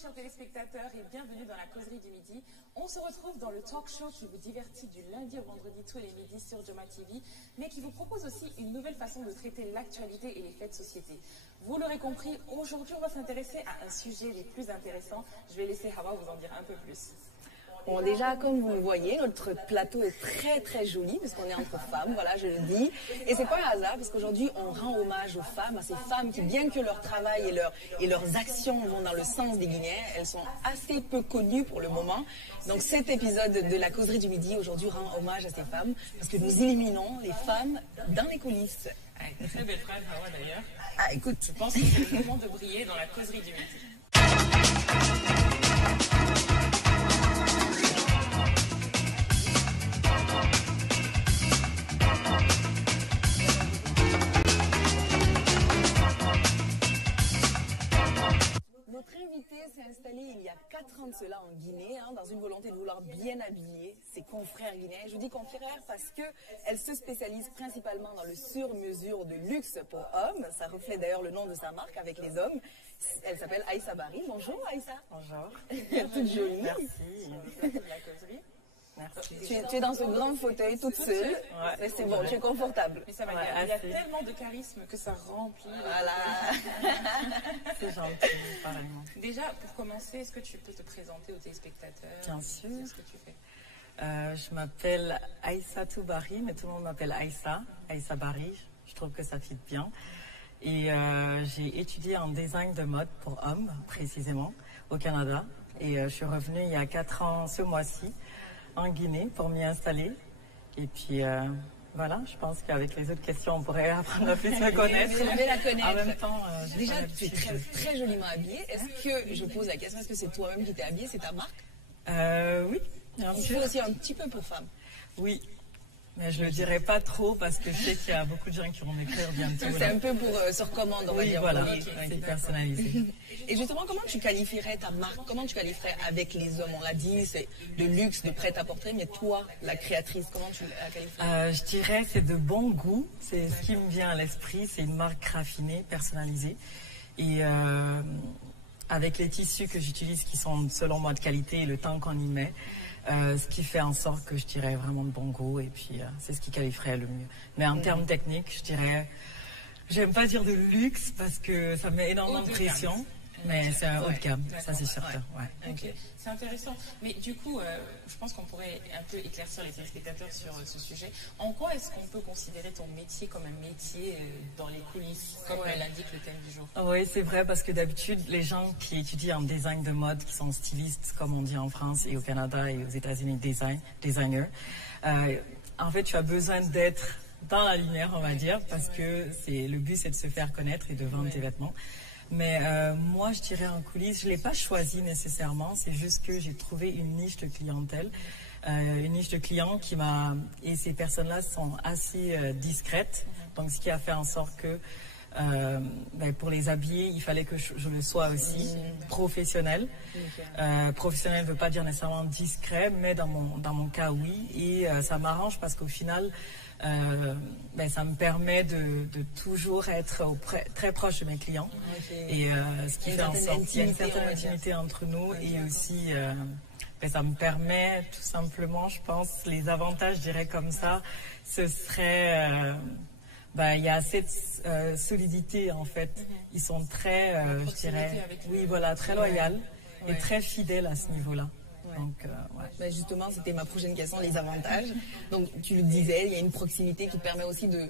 chers téléspectateurs et bienvenue dans la causerie du midi. On se retrouve dans le talk show qui vous divertit du lundi au vendredi tous les midis sur Joma TV, mais qui vous propose aussi une nouvelle façon de traiter l'actualité et les faits de société. Vous l'aurez compris, aujourd'hui on va s'intéresser à un sujet des plus intéressants. Je vais laisser Hawa vous en dire un peu plus. Bon, déjà, comme vous le voyez, notre plateau est très très joli parce qu'on est entre femmes, voilà, je le dis. Et c'est pas un hasard parce qu'aujourd'hui, on rend hommage aux femmes, à ces femmes qui, bien que leur travail et leurs actions vont dans le sens des Guinéens, elles sont assez peu connues pour le moment. Donc cet épisode de la causerie du midi aujourd'hui rend hommage à ces femmes parce que nous éliminons les femmes dans les coulisses. Avec une très belle phrase, Hawa d'ailleurs. Ah, écoute, Je pense que c'est le moment de briller dans la causerie du midi. notre invité s'est installé il y a 4 ans de cela en Guinée, dans une volonté de vouloir bien habiller ses confrères guinéens. Je dis confrères parce qu'elle se spécialise principalement dans le sur-mesure de luxe pour hommes. Ça reflète d'ailleurs le nom de sa marque avec les hommes. Elle s'appelle Aïssa Barry. Bonjour Aïssa. Bonjour. Toute jolie. Merci. La causerie. Merci. Tu es dans ce grand fauteuil toute seule. Ouais, Mais c'est bon, tu es confortable. Mais ça va, Ouais, il y a assez. tellement de charisme que ça remplit. Voilà. C'est gentil, pareillement. Déjà, pour commencer, est-ce que tu peux te présenter aux téléspectateurs? Bien sûr. C'est ce que tu fais. Je m'appelle Aïssa Toubari, mais tout le monde m'appelle Aïssa Barry. Je trouve que ça fit bien. Et j'ai étudié en design de mode pour hommes, précisément, au Canada. Et je suis revenue il y a 4 ans, ce mois-ci, en Guinée, pour m'y installer. Et puis, voilà, je pense qu'avec les autres questions, on pourrait apprendre à plus me connaître. Je vais la connaître. En même temps, j'ai Déjà, pas tu es l'habitude très, de- très joliment habillée. Est-ce que, je pose la question, est-ce que c'est toi-même qui t'es habillée? C'est ta marque? Oui, bien Il sûr. faut aussi un petit peu pour femme. Oui, mais je le dirai pas trop parce que je sais qu'il y a beaucoup de gens qui vont m'écrire bientôt. C'est là. un peu pour se recommande, on va Oui, dire. voilà, Ok, c'est d'accord. personnalisé. Et justement, comment tu qualifierais ta marque? Comment tu qualifierais avec les hommes? On l'a dit, c'est de luxe, de prêt-à-porter, mais toi, la créatrice, comment tu la qualifierais? Je dirais que c'est de bon goût, c'est ce qui me vient à l'esprit, c'est une marque raffinée, personnalisée. Et avec les tissus que j'utilise qui sont selon moi de qualité et le temps qu'on y met, ce qui fait en sorte que je dirais vraiment de bon goût et puis c'est ce qui qualifierait le mieux. Mais en termes techniques, je dirais, j'aime pas dire de luxe parce que ça met énormément de Haut de gamme. pression, mais c'est un haut de gamme, ça c'est D'accord. certain. Ouais. Ok, c'est intéressant. Mais du coup, je pense qu'on pourrait un peu éclaircir les téléspectateurs sur ce sujet. En quoi est-ce qu'on peut considérer ton métier comme un métier dans les coulisses, comme l'indique le thème du jour? Oui, c'est vrai, parce que d'habitude, les gens qui étudient en design de mode, qui sont stylistes, comme on dit en France et au Canada et aux États-Unis, designers, en fait, tu as besoin d'être dans la lumière, on va dire, parce que le but, c'est de se faire connaître et de vendre tes vêtements. Mais moi, je dirais en coulisses, je ne l'ai pas choisi nécessairement, c'est juste que j'ai trouvé une niche de clientèle, une niche de clients qui m'a... Et ces personnes-là sont assez discrètes, donc ce qui a fait en sorte que pour les habiller, il fallait que je le sois aussi professionnel. Professionnel ne veut pas dire nécessairement discret, mais dans mon cas, oui. Et ça m'arrange parce qu'au final, ça me permet de toujours être très proche de mes clients. Et ce qui fait en sorte qu'il y a une certaine intimité entre nous et aussi... ça me permet tout simplement, je pense, les avantages, je dirais comme ça, ce serait... il y a assez de solidité en fait. Ils sont très, je dirais, oui voilà, très loyaux et très fidèles à ce niveau-là. Donc, Ben justement, c'était ma prochaine question, les avantages. Donc, tu le disais, il y a une proximité qui permet aussi de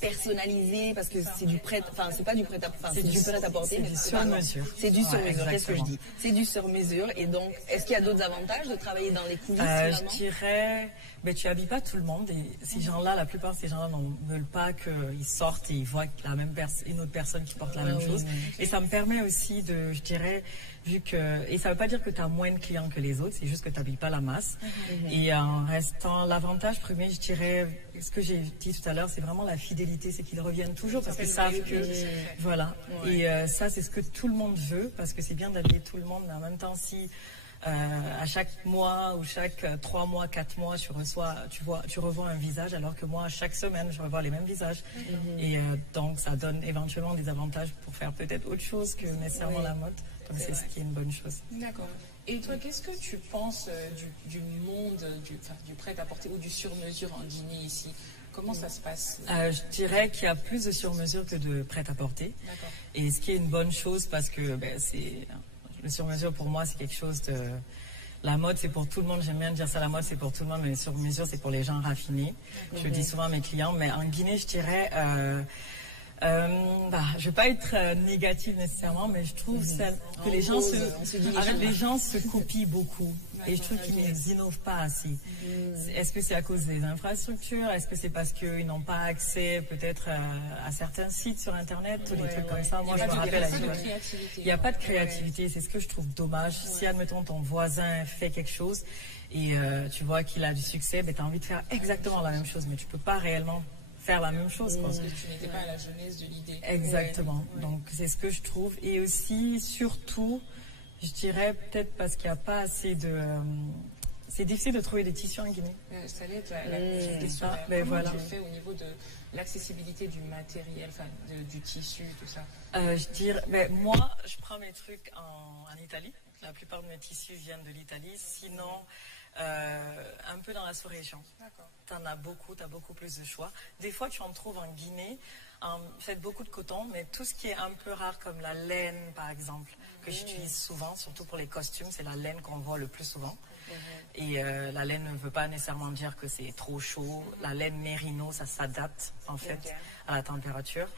personnaliser, parce que c'est du prêt, enfin, c'est pas du prêt à, c'est du prêt à porter, mais du c'est pas- sur-mesure. C'est du sur-mesure, qu'est-ce que je exactement. dis? C'est du sur-mesure, et donc, est-ce qu'il y a d'autres avantages de travailler dans les coulisses, Je finalement? dirais, tu habilles pas tout le monde et ces gens-là, la plupart de ces gens-là ne veulent pas qu'ils sortent et ils voient une autre personne qui porte la même chose. Et ça me permet aussi de, je dirais, et ça veut pas dire que tu as moins de clients que les autres, c'est juste que tu n'habilles pas la masse. Et en restant, l'avantage premier, je dirais, ce que j'ai dit tout à l'heure, c'est vraiment la fidélité, c'est qu'ils reviennent toujours parce qu'ils savent que, voilà. Et ça, c'est ce que tout le monde veut, parce que c'est bien d'habiller tout le monde, mais en même temps, si À chaque mois ou chaque 3 mois, 4 mois, tu revois un visage, alors que moi, chaque semaine, je revois les mêmes visages. Et donc, ça donne éventuellement des avantages pour faire peut-être autre chose que nécessairement la mode. Donc, c'est ce qui est une bonne chose. D'accord. Et toi, qu'est-ce que tu penses du monde du prêt-à-porter ou du sur-mesure en Guinée ici? Comment ça se passe? Je dirais qu'il y a plus de sur-mesure que de prêt-à-porter. Et ce qui est une bonne chose parce que le sur-mesure pour moi, c'est quelque chose de... La mode, c'est pour tout le monde. J'aime bien dire ça, la mode, c'est pour tout le monde, mais le sur-mesure, c'est pour les gens raffinés. Je le dis souvent à mes clients. Mais en Guinée, je dirais... je ne vais pas être négative nécessairement, mais je trouve que les gens se copient beaucoup. Et je trouve qu'ils n'innovent pas assez. Est-ce que c'est à cause des infrastructures? Est-ce que c'est parce qu'ils n'ont pas accès peut-être à certains sites sur Internet ou des trucs comme ça? Moi, je me rappelle il n'y a pas de créativité. C'est ce que je trouve dommage. Si, admettons, ton voisin fait quelque chose et tu vois qu'il a du succès, tu as envie de faire exactement la même chose, mais tu ne peux pas réellement faire la même chose. Parce que tu n'étais pas à la jeunesse de l'idée. Exactement. Donc, c'est ce que je trouve. Et aussi, surtout, je dirais peut-être parce qu'il n'y a pas assez de... c'est difficile de trouver des tissus en Guinée. Ça allait être la question. Comment tu fais au niveau de l'accessibilité du matériel, du tissu, tout ça? Je dirais, moi, je prends mes trucs en Italie. La plupart de mes tissus viennent de l'Italie. Sinon, un peu dans la sous-région. Tu en as beaucoup, tu as beaucoup plus de choix. Des fois, tu en trouves en Guinée. Faites beaucoup de coton, mais tout ce qui est un peu rare, comme la laine, par exemple, que j'utilise souvent, surtout pour les costumes, c'est la laine qu'on voit le plus souvent. Et la laine ne veut pas nécessairement dire que c'est trop chaud. La laine mérino, ça s'adapte, en fait, à la température.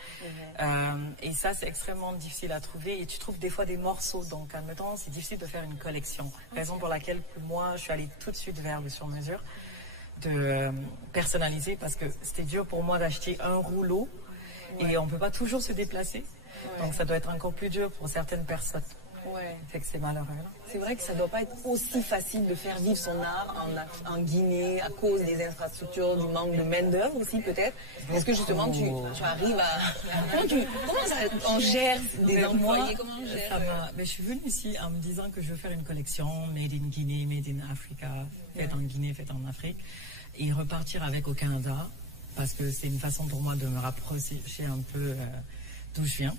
Et ça, c'est extrêmement difficile à trouver. Et tu trouves des fois des morceaux. Donc, admettons, c'est difficile de faire une collection. Raison pour laquelle, moi, je suis allée tout de suite vers le sur-mesure, de personnaliser, parce que c'était dur pour moi d'acheter un rouleau. Et on ne peut pas toujours se déplacer. Donc ça doit être encore plus dur pour certaines personnes. Fait que c'est malheureux. C'est vrai que ça ne doit pas être aussi facile de faire vivre son art en Guinée à cause des infrastructures, du manque de main-d'œuvre aussi peut-être. Est-ce que justement tu arrives à... Comment on gère des employés? Comment on gère je suis venue ici en me disant que je veux faire une collection Made in Guinée, Made in Africa, faite en Guinée, faite en Afrique, et repartir avec au Canada. Parce que c'est une façon pour moi de me rapprocher un peu d'où je viens.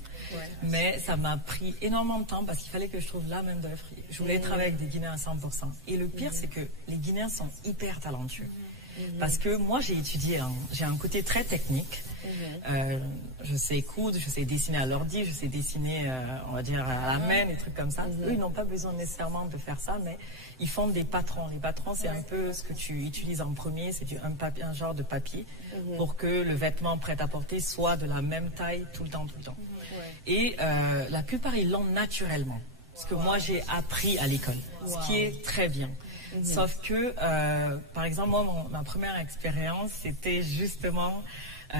Mais ça m'a pris énormément de temps parce qu'il fallait que je trouve la main d'œuvre. Je voulais travailler avec des Guinéens à 100%. Et le pire, c'est que les Guinéens sont hyper talentueux. Parce que moi, j'ai étudié, j'ai un côté très technique. Je sais coudre, je sais dessiner à l'ordi, je sais dessiner, on va dire, à la main, des trucs comme ça. Eux, ils n'ont pas besoin nécessairement de faire ça, mais ils font des patrons. Les patrons, c'est un peu ce que tu utilises en premier, c'est un genre de papier pour que le vêtement prêt-à-porter soit de la même taille tout le temps. Et la plupart, ils l'ont naturellement. Ce que moi, j'ai appris à l'école, ce qui est très bien. Sauf que, par exemple, moi, ma première expérience, c'était justement...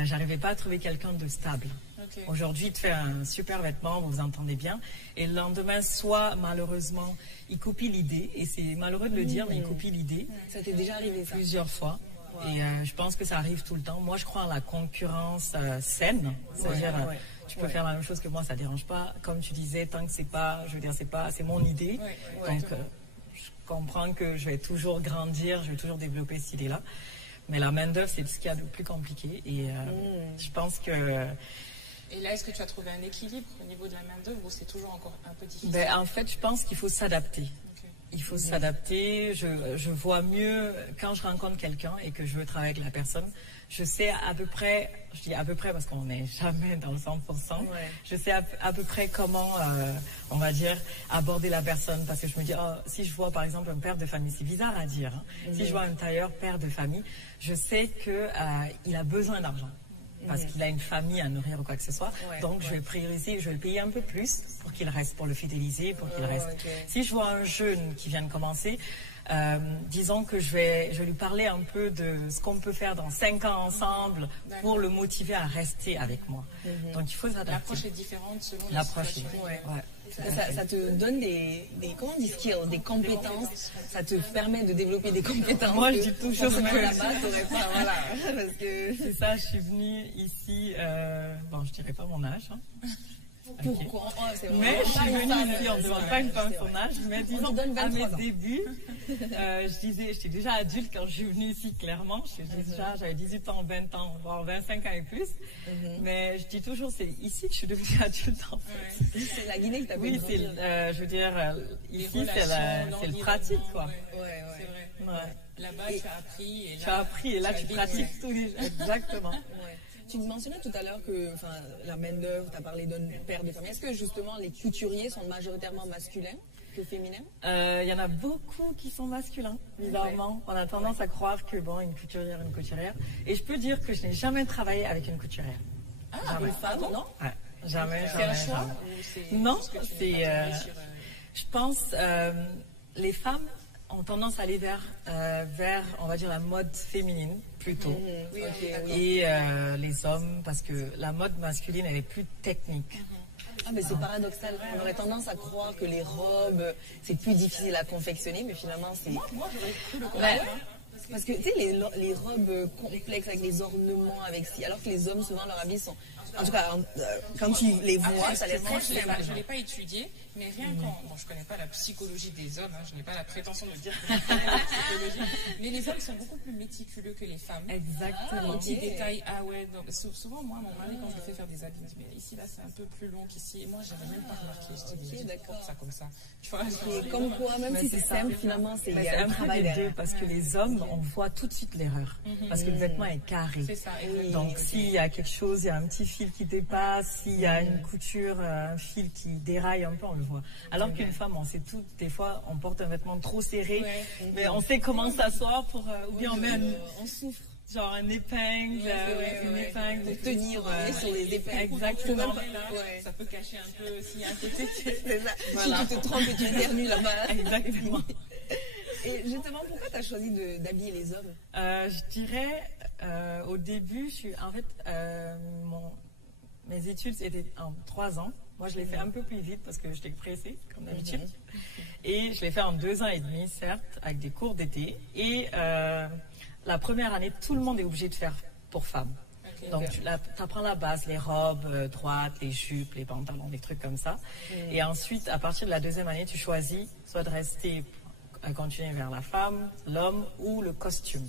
j'arrivais pas à trouver quelqu'un de stable. Aujourd'hui, il te fait un super vêtement, vous vous entendez bien, et le lendemain, soit malheureusement, il copie l'idée, et c'est malheureux de le dire, mais il copie l'idée. Ça t'est déjà arrivé plusieurs fois. Et je pense que ça arrive tout le temps. Moi, je crois en la concurrence saine, c'est-à-dire tu peux faire la même chose que moi, ça dérange pas. Comme tu disais, tant que c'est pas, je veux dire, c'est mon idée. Donc, je comprends que je vais toujours grandir, je vais toujours développer cette idée-là. Mais la main-d'œuvre, c'est ce qu'il y a de plus compliqué. Et je pense que... Et là, est-ce que tu as trouvé un équilibre au niveau de la main-d'œuvre ou c'est toujours encore un peu difficile? En fait, je pense qu'il faut s'adapter. Il faut s'adapter. Je vois mieux quand je rencontre quelqu'un et que je veux travailler avec la personne. Je sais à peu près, je dis à peu près parce qu'on n'est jamais dans le 100%, je sais à peu près comment, on va dire, aborder la personne. Parce que je me dis, si je vois par exemple un père de famille, c'est bizarre à dire, si je vois un tailleur père de famille, je sais qu'il a besoin d'argent. Parce qu'il a une famille à nourrir ou quoi que ce soit. Donc, je vais prioriser, je vais le payer un peu plus pour qu'il reste, pour le fidéliser, pour qu'il reste. Si je vois un jeune qui vient de commencer, disons que je vais lui parler un peu de ce qu'on peut faire dans 5 ans ensemble pour le motiver à rester avec moi. Donc, il faut s'adapter. L'approche est différente selon l'approche. Ça te donne des comment on dit skills, des compétences. Ça te permet de développer des compétences. Moi, je dis toujours que là-bas, t'aurais pas, parce que c'est ça. Je suis venue ici. Bon, je dirais pas mon âge. compliqué. Pourquoi? C'est Mais je suis venue ici, on ne demande pas une femme c'est son vrai. âge, mais disons, donne à 23 mes ans. débuts, j'étais déjà adulte quand je suis venue ici, clairement. J'avais 18 ans, 20 ans, voire 25 ans et plus. Mais je dis toujours, c'est ici que je suis devenue adulte, en fait. C'est la Guinée que t'as fait Oui, grandir. je veux dire, ici, c'est relations, le pratique, quoi. l'environnement, Ouais, C'est vrai. Ouais. Là-bas, tu as appris. Et là, Tu as appris et là, tu as pratiques vécu. tous les jours. Exactement. Ouais. Tu mentionnais tout à l'heure que la main-d'œuvre, tu as parlé d'un père de famille. Est-ce que justement les couturiers sont majoritairement masculins que féminins? Il y en a beaucoup qui sont masculins, bizarrement. On a tendance à croire que, bon, une couturière. Et je peux dire que je n'ai jamais travaillé avec une couturière. Ah, une femme, non? Ouais, jamais. C'est un choix ou c'est Non, juste que tu c'est. n'es pas tombée sur, Je pense les femmes ont tendance à aller vers, on va dire, la mode féminine plutôt. Oui, ok, oui. Et les hommes, parce que la mode masculine, elle est plus technique. Ah, mais c'est paradoxal. On aurait tendance à croire que les robes, c'est plus difficile à confectionner, mais finalement, c'est. Moi, j'aurais cru le Ouais. contraire. Parce que, tu sais, les robes complexes avec les ornements, alors que les hommes, souvent, leurs habits sont. En tout cas, quand tu les vois, Après, ça laisse moi, très je ne l'ai pas étudié, mais rien qu'en. Bon, je ne connais pas la psychologie des hommes, je n'ai pas la prétention de dire que je connais la psychologie, mais les hommes sont beaucoup plus méticuleux que les femmes. Exactement. Les petits ok. détails, ah ouais, donc, souvent, moi, mon mari, quand je le fais faire des habits, il me dit, mais ici, là, c'est un peu plus long qu'ici. Et moi, je n'avais même pas remarqué. Je dis, mais d'accord. porte ça comme ça. Tu vois, Et comme quoi, même si c'est simple, finalement, il y C'est a un un peu travail des deux, derrière. parce que les hommes, on voit tout de suite l'erreur. Parce que le vêtement est carré. c'est ça. Donc s'il y a quelque chose, il y a un petit fil qui dépasse, s'il y a une couture, un fil qui déraille un peu, on le voit. Alors qu'une femme, on sait tout, des fois, on porte un vêtement trop serré, mais on sait comment s'asseoir pour, ou bien on met On souffre. genre une épingle, une épingle Pour tenir sur les épingles. Exactement. Ouais. Ça peut cacher un peu s'il y a un côté. C'est ça. Voilà. Si tu te trompes et tu éternues là-bas. Exactement. Et justement, pourquoi tu as choisi d'habiller les hommes? Je dirais, au début, en fait, mes études étaient en 3 ans. Moi, je l'ai fait un peu plus vite parce que j'étais pressée, comme d'habitude. Et je l'ai fait en 2 ans et demi, certes, avec des cours d'été. Et la première année, tout le monde est obligé de faire pour femmes. Ok. Donc, tu apprends la base, les robes droites, les jupes, les pantalons, des trucs comme ça. Et ensuite, à partir de la 2e année, tu choisis soit de rester, continuer vers la femme, l'homme ou le costume.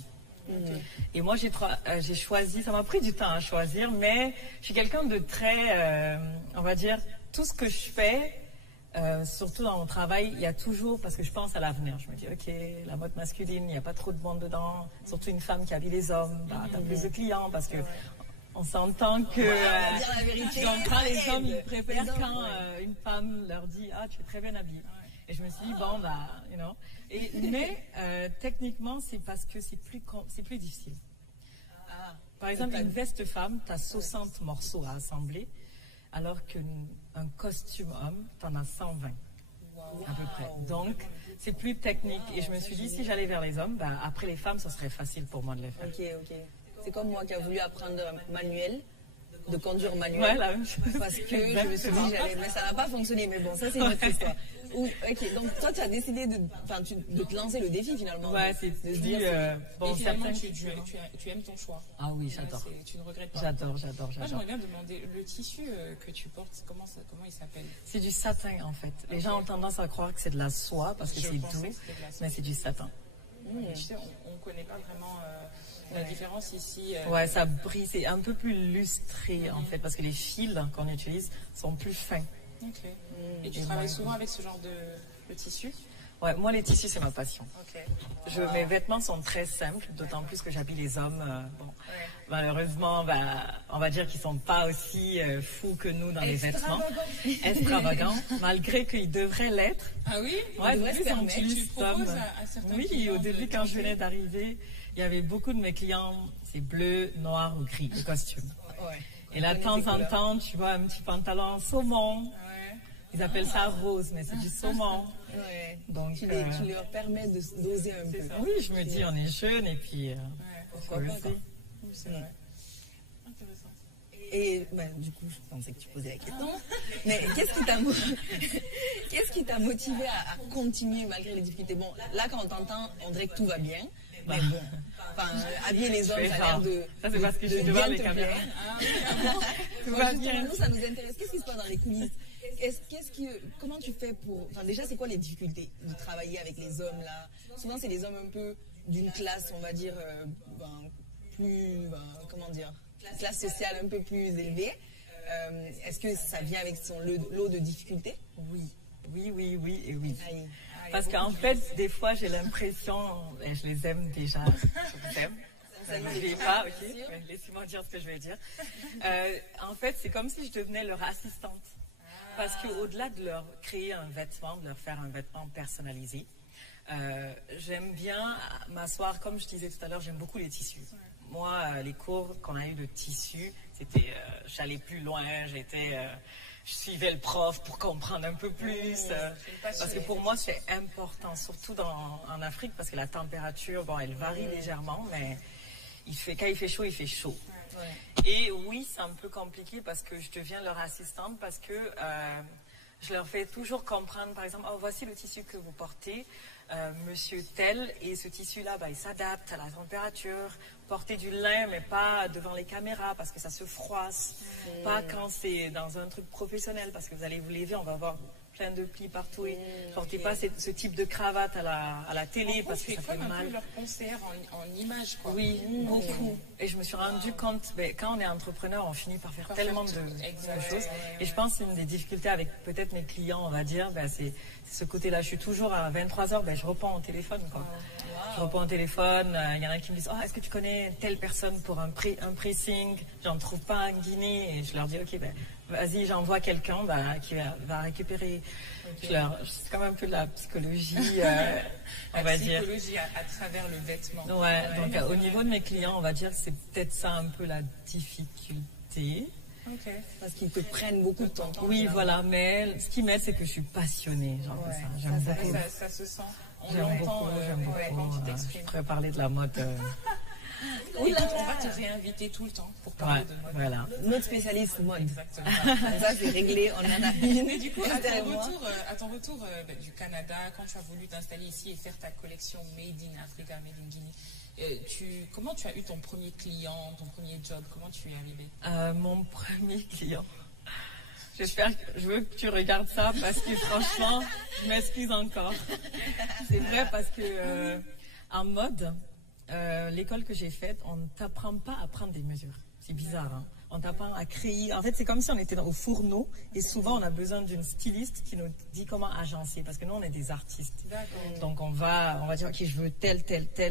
Et moi, j'ai choisi, ça m'a pris du temps à choisir, mais je suis quelqu'un de très, on va dire, tout ce que je fais, surtout dans mon travail, il y a toujours, parce que je pense à l'avenir, je me dis, ok, la mode masculine, il n'y a pas trop de monde dedans, surtout une femme qui habille les hommes, bah, t'as plus de clients, parce que on s'entend que, dire la vérité. quand les hommes, ils préfèrent Les hommes, quand une femme leur dit, ah, tu es très bien habillée. Et je me suis dit, bon, bah, you know. Mais techniquement, c'est parce que c'est plus difficile. Par exemple, une veste femme, tu as 60 morceaux à assembler, alors qu'un costume homme, tu en as 120 à peu près. Donc, c'est plus technique. Et je me suis dit, si j'allais vers les hommes, bah, après les femmes, ce serait facile pour moi de les faire. Ok. C'est comme moi qui a voulu apprendre manuel, de conduire manuel. Ouais, la même chose. Parce que je me suis dit, mais ça n'a pas fonctionné. Mais bon, ça, c'est une autre histoire. Ok, donc toi, tu as décidé de te lancer le défi finalement. Ouais, c'est de se plus, dire, Et finalement, certains... tu aimes ton choix. Ah oui, j'adore. Tu ne regrettes pas. J'adore. Moi, j'aimerais bien demander, le tissu que tu portes, comment il s'appelle? C'est du satin en fait. Les gens ont tendance à croire que c'est de la soie parce que Je c'est pensais doux, que c'était de la soie. mais c'est du satin. Mais tu sais, on ne connaît pas vraiment la différence ici. Ouais, ça brille, c'est un peu plus lustré en fait parce que les fils qu'on utilise sont plus fins. Ok. Et tu travailles souvent avec ce genre de tissu? Ouais, moi les tissus c'est ma passion. Ok. Mes vêtements sont très simples, d'autant plus que j'habille les hommes. Malheureusement, bah, on va dire qu'ils sont pas aussi fous que nous dans les vêtements. Extravagants, malgré qu'ils devraient l'être. Ah oui? Ouais, devrait de se plus en permettre. plus, Tu proposes Tom. à certains Oui, clients au début de quand je changer? venais d'arriver, il y avait beaucoup de mes clients, c'est bleu, noir ou gris, le costume. Ouais. Et là, de temps en temps, tu vois un petit pantalon en saumon. Ouais. Ils appellent ça rose, mais c'est du saumon. Ouais. Donc, Tu leur permets d'oser un peu. oui, je me dis, on est jeune et puis Pourquoi faut pas, oser. quoi. C'est vrai. Intéressant. Et du coup, je pensais que tu posais la question. Mais qu'est-ce qui t'a motivé à continuer malgré les difficultés? Bon, là, quand on t'entend, on dirait que tout va bien. Mais bon, habiller les hommes, ça a l'air de. Ça, c'est parce que je suis de devant bien les te caméras. plaire. Tout Bon, va justement, bien. nous, ça nous intéresse. Qu'est-ce qui se passe dans les coulisses? comment tu fais pour... Enfin, déjà, c'est quoi les difficultés de travailler avec les hommes, là? Souvent, c'est des hommes un peu d'une classe, on va dire, comment dire, classe sociale un peu plus élevée. Est-ce que ça vient avec son lot de difficultés? Oui et oui. Aïe. Parce qu'en fait, des fois, j'ai l'impression, et je les aime déjà, je vous aime. N'oubliez pas, ok, ouais, laissez-moi dire ce que je vais dire. En fait, c'est comme si je devenais leur assistante. Parce qu'au-delà de leur créer un vêtement, de leur faire un vêtement personnalisé, j'aime bien m'asseoir, comme je disais tout à l'heure, j'aime beaucoup les tissus. Moi, les cours qu'on a eu de tissus, c'était, j'allais plus loin, je suivais le prof pour comprendre un peu plus. Parce que pour moi, c'est important, surtout en Afrique, parce que la température, bon, elle varie légèrement, mais quand il fait chaud, il fait chaud. Et oui, c'est un peu compliqué parce que je deviens leur assistante, parce que je leur fais toujours comprendre, par exemple, oh, voici le tissu que vous portez, monsieur tel, et ce tissu-là, il s'adapte à la température. Porter du lin, mais pas devant les caméras, parce que ça se froisse. Pas quand c'est dans un truc professionnel, parce que vous allez vous lever, on va avoir plein de plis partout. Et portez pas ce type de cravate à la télé, parce que ça fait mal. Un peu leur concert en images, quoi. Oui, beaucoup. Et je me suis rendu compte, quand on est entrepreneur, on finit par faire tellement de choses. Et je pense que une des difficultés avec peut-être mes clients, on va dire, c'est ce côté-là. Je suis toujours à 23h, je réponds au téléphone, quoi. Je réponds au téléphone, il y en a qui me disent, est-ce que tu connais telle personne pour un pressing? J'en trouve pas en Guinée. Et je leur dis, ok, vas-y, j'envoie quelqu'un qui va récupérer. C'est comme un peu de la psychologie, on va dire. La psychologie à travers le vêtement. Ouais, donc au niveau de mes clients, on va dire que c'est peut-être ça un peu la difficulté. Okay. Parce qu'ils te prennent beaucoup de temps. Oui, voilà, mais ce qui m'aide, c'est que je suis passionnée. J'aime beaucoup. Ça se sent. J'aime beaucoup. Je pourrais parler de la mode. Oui, on va te réinviter tout le temps pour parler de mode. Voilà. Notre spécialiste mode. Exactement. Ça, c'est réglé, on en a une. Et du coup, à ton retour du Canada, quand tu as voulu t'installer ici et faire ta collection Made in Africa, Made in Guinea, comment tu as eu ton premier client, ton premier job? Comment tu y es arrivé? Mon premier client. Je veux que tu regardes ça parce que franchement, je m'excuse encore. C'est vrai parce que en mode, l'école que j'ai faite, on ne t'apprend pas à prendre des mesures. C'est bizarre, hein? On t'apprend à créer. En fait, c'est comme si on était au fourneau et souvent on a besoin d'une styliste qui nous dit comment agencer parce que nous on est des artistes. Donc on va dire ok, je veux tel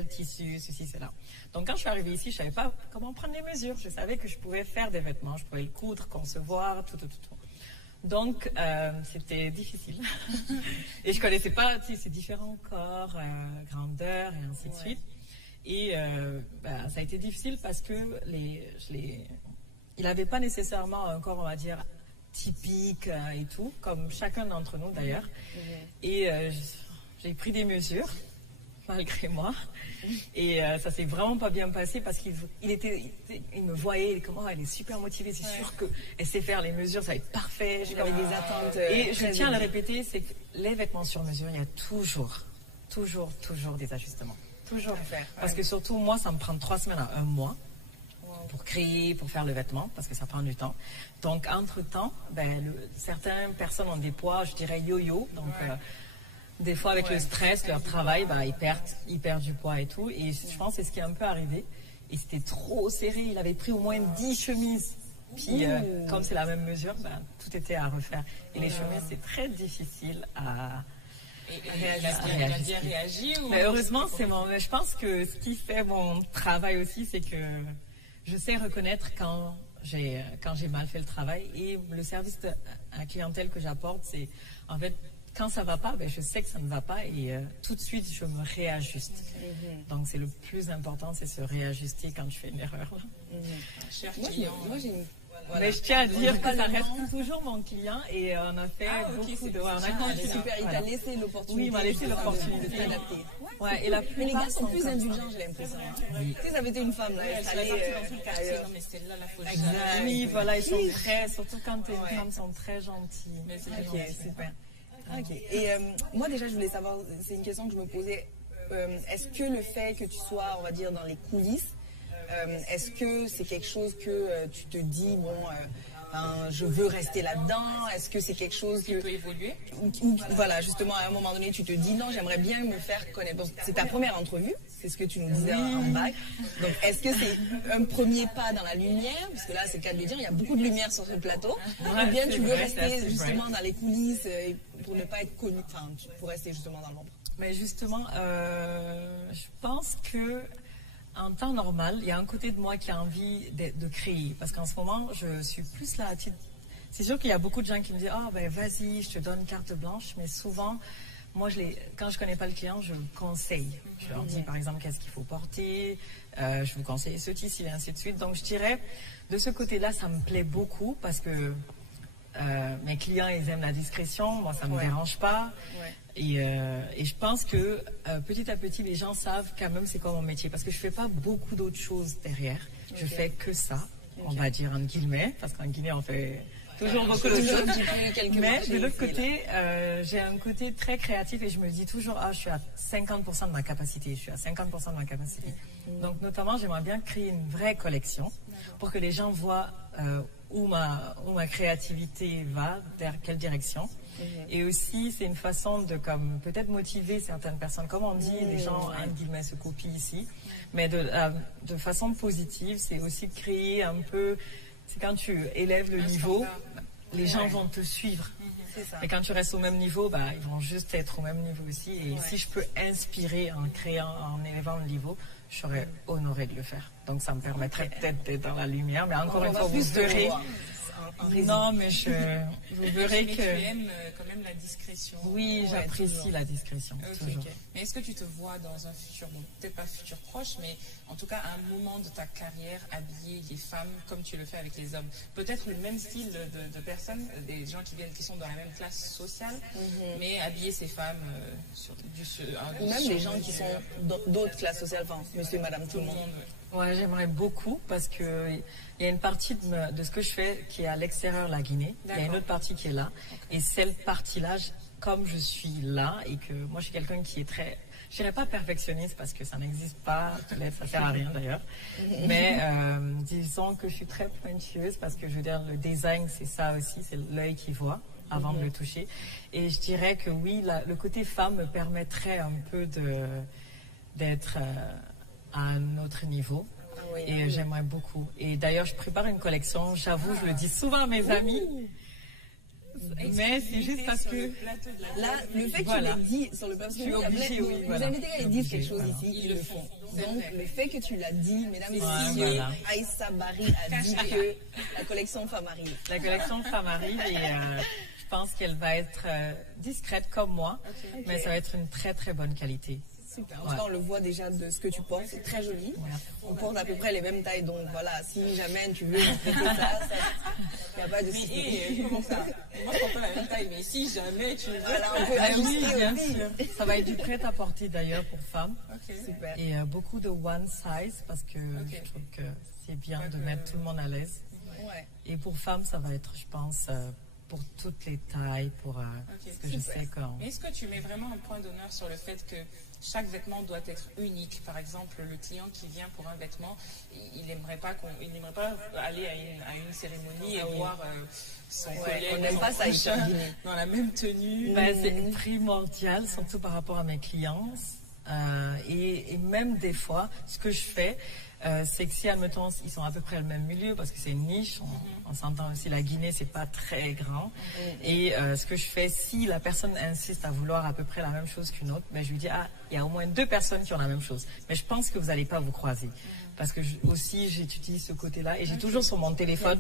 tissu, ceci, cela. Donc quand je suis arrivée ici, je savais pas comment prendre les mesures. Je savais que je pouvais faire des vêtements, je pouvais le coudre, concevoir, tout. Donc c'était difficile et je connaissais pas, c'est différents corps, grandeur et ainsi de suite. Et ça a été difficile parce que il n'avait pas nécessairement un corps, on va dire, typique et tout, comme chacun d'entre nous d'ailleurs. Et j'ai pris des mesures, malgré moi. Et ça s'est vraiment pas bien passé parce qu'il me voyait, comment elle est super motivée, c'est sûr qu'elle sait faire les mesures, ça va être parfait. J'ai comme des attentes. Et je tiens à le répéter, c'est que les vêtements sur mesure, il y a toujours des ajustements. Toujours. Parce que surtout, moi, ça me prend 3 semaines à 1 mois pour créer, pour faire le vêtement, parce que ça prend du temps. Donc, entre-temps, certaines personnes ont des poids, je dirais, yo-yo. Donc, des fois, avec le stress, leur travail, ils perdent du poids et tout. Et je pense que c'est ce qui est un peu arrivé. Et c'était trop serré. Il avait pris au moins 10 chemises. Puis, comme c'est la même mesure, tout était à refaire. Et les chemises, c'est très difficile à... Il a bien réagi mais heureusement, je pense que ce qui fait mon travail aussi, c'est que je sais reconnaître quand j'ai mal fait le travail. Et le service à la clientèle que j'apporte, c'est en fait, quand ça ne va pas, je sais que ça ne va pas et tout de suite, je me réajuste. Donc, c'est le plus important, c'est se réajuster quand je fais une erreur. Cher client. Moi, j'ai une... Mais je tiens à dire que ça reste toujours mon client et on a fait beaucoup de... C'est super, il t'a laissé l'opportunité. Oui, il m'a laissé l'opportunité de t'adapter. Ouais, et mais les gars sont plus indulgents, j'ai l'impression. Si ça avait été une femme, là, elle serait dans tout le quartier. Non, mais celle-là, la faut oui, voilà, ils sont très... Surtout quand les femmes sont très gentilles. Ok, super. Ok. Et moi, déjà, je voulais savoir, c'est une question que je me posais. Est-ce que le fait que tu sois, on va dire, dans les coulisses, est-ce que c'est quelque chose que tu te dis, je veux rester là-dedans? Est-ce que c'est quelque chose Qui peut évoluer? Voilà, justement, à un moment donné, tu te dis non, j'aimerais bien me faire connaître. Bon, c'est ta première entrevue, c'est ce que tu nous disais en bac. Donc, est-ce que c'est un premier pas dans la lumière? Parce que là, c'est le cas de le dire, il y a beaucoup de lumière sur ce plateau. Ou bien tu veux rester justement dans les coulisses pour ne pas être connu, enfin, pour rester justement dans l'ombre? Mais justement, je pense que en temps normal, il y a un côté de moi qui a envie de créer. Parce qu'en ce moment, je suis plus là à titre... C'est sûr qu'il y a beaucoup de gens qui me disent « Ah, ben vas-y, je te donne carte blanche ». Mais souvent, moi, quand je ne connais pas le client, je conseille. Je leur dis, par exemple, qu'est-ce qu'il faut porter. Je vous conseille ce tissu et ainsi de suite. Donc, je dirais, de ce côté-là, ça me plaît beaucoup parce que mes clients, ils aiment la discrétion. Moi, ça ne me dérange pas. Ouais. Et je pense que petit à petit, les gens savent quand même c'est quoi mon métier. Parce que je ne fais pas beaucoup d'autres choses derrière. Je fais que ça, on va dire en guillemets. Parce qu'en Guinée, on fait toujours beaucoup de choses. Mais de l'autre côté, j'ai un côté très créatif et je me dis toujours, je suis à 50% de ma capacité. Je suis à 50% de ma capacité. Donc, notamment, j'aimerais bien créer une vraie collection pour que les gens voient où ma créativité va, vers quelle direction. Et aussi, c'est une façon de peut-être motiver certaines personnes. Comme on dit, les gens, entre guillemets, se copient ici. Mais de façon positive, c'est aussi créer un peu... C'est quand tu élèves le niveau, les gens vont te suivre. Et quand tu restes au même niveau, ils vont juste être au même niveau aussi. Et si je peux inspirer en créant, en élevant le niveau, je serais honorée de le faire. Donc ça me permettrait peut-être d'être dans la lumière. Mais encore une fois, vous verrez... Non, mais vous verrez que... Tu aimes quand même la discrétion. Oui, j'apprécie la discrétion, toujours. Okay. Mais est-ce que tu te vois dans un futur, bon, peut-être pas futur proche, mais en tout cas à un moment de ta carrière, habiller les femmes comme tu le fais avec les hommes? Peut-être le même style de personnes, des gens qui sont dans la même classe sociale, mais habiller ces femmes ou même des gens qui sont d'autres classes sociales, enfin, monsieur, madame, tout le monde. Ouais, j'aimerais beaucoup parce que il y a une partie de ce que je fais qui est à l'extérieur de la Guinée. Il y a une autre partie qui est là. Et cette partie-là, comme je suis là et que moi je suis quelqu'un qui est très, je dirais pas perfectionniste parce que ça n'existe pas, ça sert à rien d'ailleurs. Mais disons que je suis très pointilleuse parce que je veux dire le design c'est ça aussi, c'est l'œil qui voit avant de le toucher. Et je dirais que oui, le côté femme me permettrait un peu d'être à un autre niveau. Et j'aimerais beaucoup. Et d'ailleurs, je prépare une collection. J'avoue, je le dis souvent à mes amis. Mais c'est juste parce que... Là, le fait que tu l'aies dit sur le plateau, je suis obligée, oui. Vous invitez à dire quelque chose ici, ils le font. Donc, le fait que tu l'as dit, mesdames et messieurs, Aïssa Barry a dit que la collection femme arrive. La collection femme arrive et je pense qu'elle va être discrète comme moi, mais ça va être une très très bonne qualité. Super. En tout cas, on le voit déjà de ce que tu portes. C'est très joli. On porte à peu près les mêmes tailles. Donc voilà, si jamais tu veux montrer ça, il n'y a pas de souci. Comment ça? Moi, je porte pas la même taille, mais si jamais tu veux. Voilà, on peut ajuster bien sûr. Ça va être du prêt-à-porter d'ailleurs pour femmes. Super. Et beaucoup de one size parce que je trouve que c'est bien de mettre tout le monde à l'aise. Et pour femmes, ça va être, je pense, pour toutes les tailles, pour ce que je sais quand... Mais est-ce que tu mets vraiment un point d'honneur sur le fait que chaque vêtement doit être unique? Par exemple, le client qui vient pour un vêtement, il n'aimerait pas aller à une cérémonie et voir son collègue. On n'aime pas ça ici en Guinée. Dans la même tenue. C'est primordial, surtout par rapport à mes clients. Et même des fois, ce que je fais, c'est que si, admettons, ils sont à peu près le même milieu, parce que c'est une niche, on s'entend aussi, la Guinée, c'est pas très grand. Et ce que je fais, si la personne insiste à vouloir à peu près la même chose qu'une autre, ben, je lui dis, il y a au moins 2 personnes qui ont la même chose. Mais je pense que vous n'allez pas vous croiser. Parce que aussi, j'étudie ce côté-là, et j'ai toujours sur mon téléphone,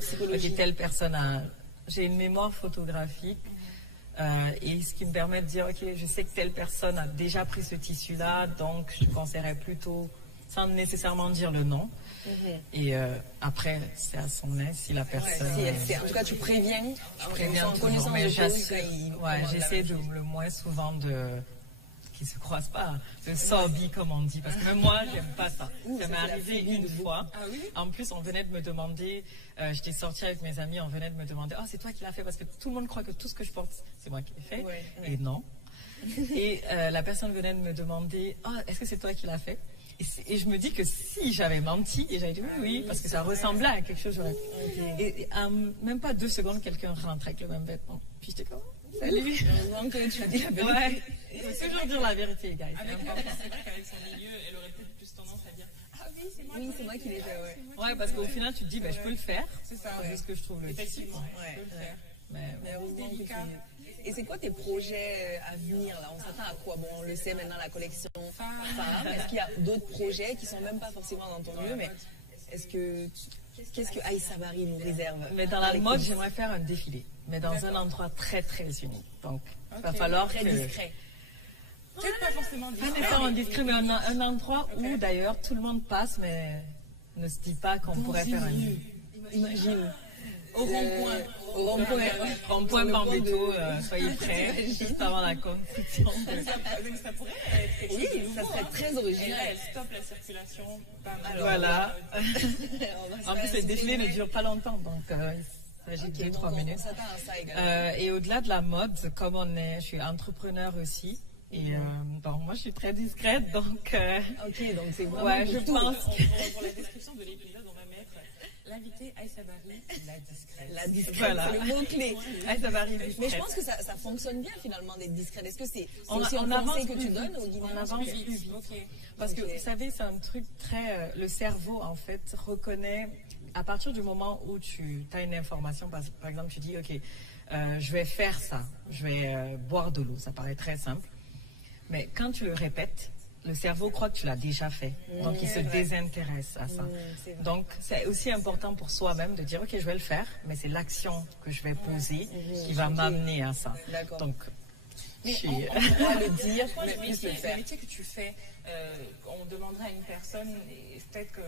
telle personne j'ai une mémoire photographique. Et ce qui me permet de dire, ok, je sais que telle personne a déjà pris ce tissu-là, donc je conseillerais plutôt, sans nécessairement dire le nom. Et après, c'est à son aise si la personne... en tout cas, tu préviens. Je préviens toujours, mais j'essaie le moins souvent qui se croisent pas, de sorbi comme on dit, parce que même moi j'aime pas ça. Ça m'est arrivé une fois. En plus on venait de me demander, j'étais sortie avec mes amis, on venait de me demander, c'est toi qui l'as fait, parce que tout le monde croit que tout ce que je porte c'est moi qui l'ai fait, et non. Et la personne venait de me demander, est-ce que c'est toi qui l'as fait? Et je me dis que si j'avais menti, et j'avais dit oui, parce que ça ressemblait à quelque chose, j'aurais pu. Et même pas 2 secondes, quelqu'un rentre avec le même vêtement. Puis j'étais comme, salut. Donc tu as dit la vérité. Ouais, il faut toujours dire la vérité, guys. Avec la c'est vrai qu'avec son milieu, elle aurait peut-être plus tendance à dire ah oui, c'est moi qui l'ai fait, ouais. Ouais, parce qu'au final, tu te dis, je peux le faire. C'est ça, C'est ce que je trouve le effectivement, je peux le faire. Mais heureusement que et c'est quoi tes projets à venir là? On s'attend à quoi? Bon, on le sait maintenant, la collection femme. Est-ce qu'il y a d'autres projets qui sont même pas forcément dans ton lieu, mais qu'est-ce que Aïssa Bari nous réserve? Mais dans la mode, j'aimerais faire un défilé, mais dans un endroit très très unique. Donc, il va falloir très discret. Peut-être pas forcément discret. Pas nécessairement discret, mais un endroit où d'ailleurs tout le monde passe, mais ne se dit pas qu'on pourrait faire un lieu. Imagine. Au rond-point. Rond-point Bambetto, soyez prêts, juste avant la construction. Ça pourrait être quelque chose de nouveau, ça serait très original. Et là, elle stoppe la circulation. Voilà. En plus, le défilé ne dure pas longtemps, donc il s'agit de 2-3 minutes. On s'attend à ça également. Et au-delà de la mode, comme je suis entrepreneur aussi. Et bon, moi, je suis très discrète, donc... ok, donc c'est vraiment ouais, je pense que... Pour la description de l'épisode, on va mettre l'invité Aïssa Bari, la discrète. La discrète, voilà. c'est le mot-clé. Aïssa Bari, discrète. Mais je pense que ça fonctionne bien finalement d'être discrète. Est-ce que c'est aussi un conseil que tu donnes au On avance plus vite. Okay. Parce que vous savez, c'est un truc très... le cerveau, en fait, reconnaît... À partir du moment où tu as une information, par exemple, tu dis, OK, je vais faire ça, je vais boire de l'eau, ça paraît très simple. Mais quand tu le répètes, le cerveau croit que tu l'as déjà fait. Donc, il se désintéresse à ça. Donc, c'est aussi important pour soi-même de dire, OK, je vais le faire, mais c'est l'action que je vais poser qui va m'amener à ça. Donc, mais on pourra le dire, mais le métier que tu fais, on demanderait à une personne, et peut-être que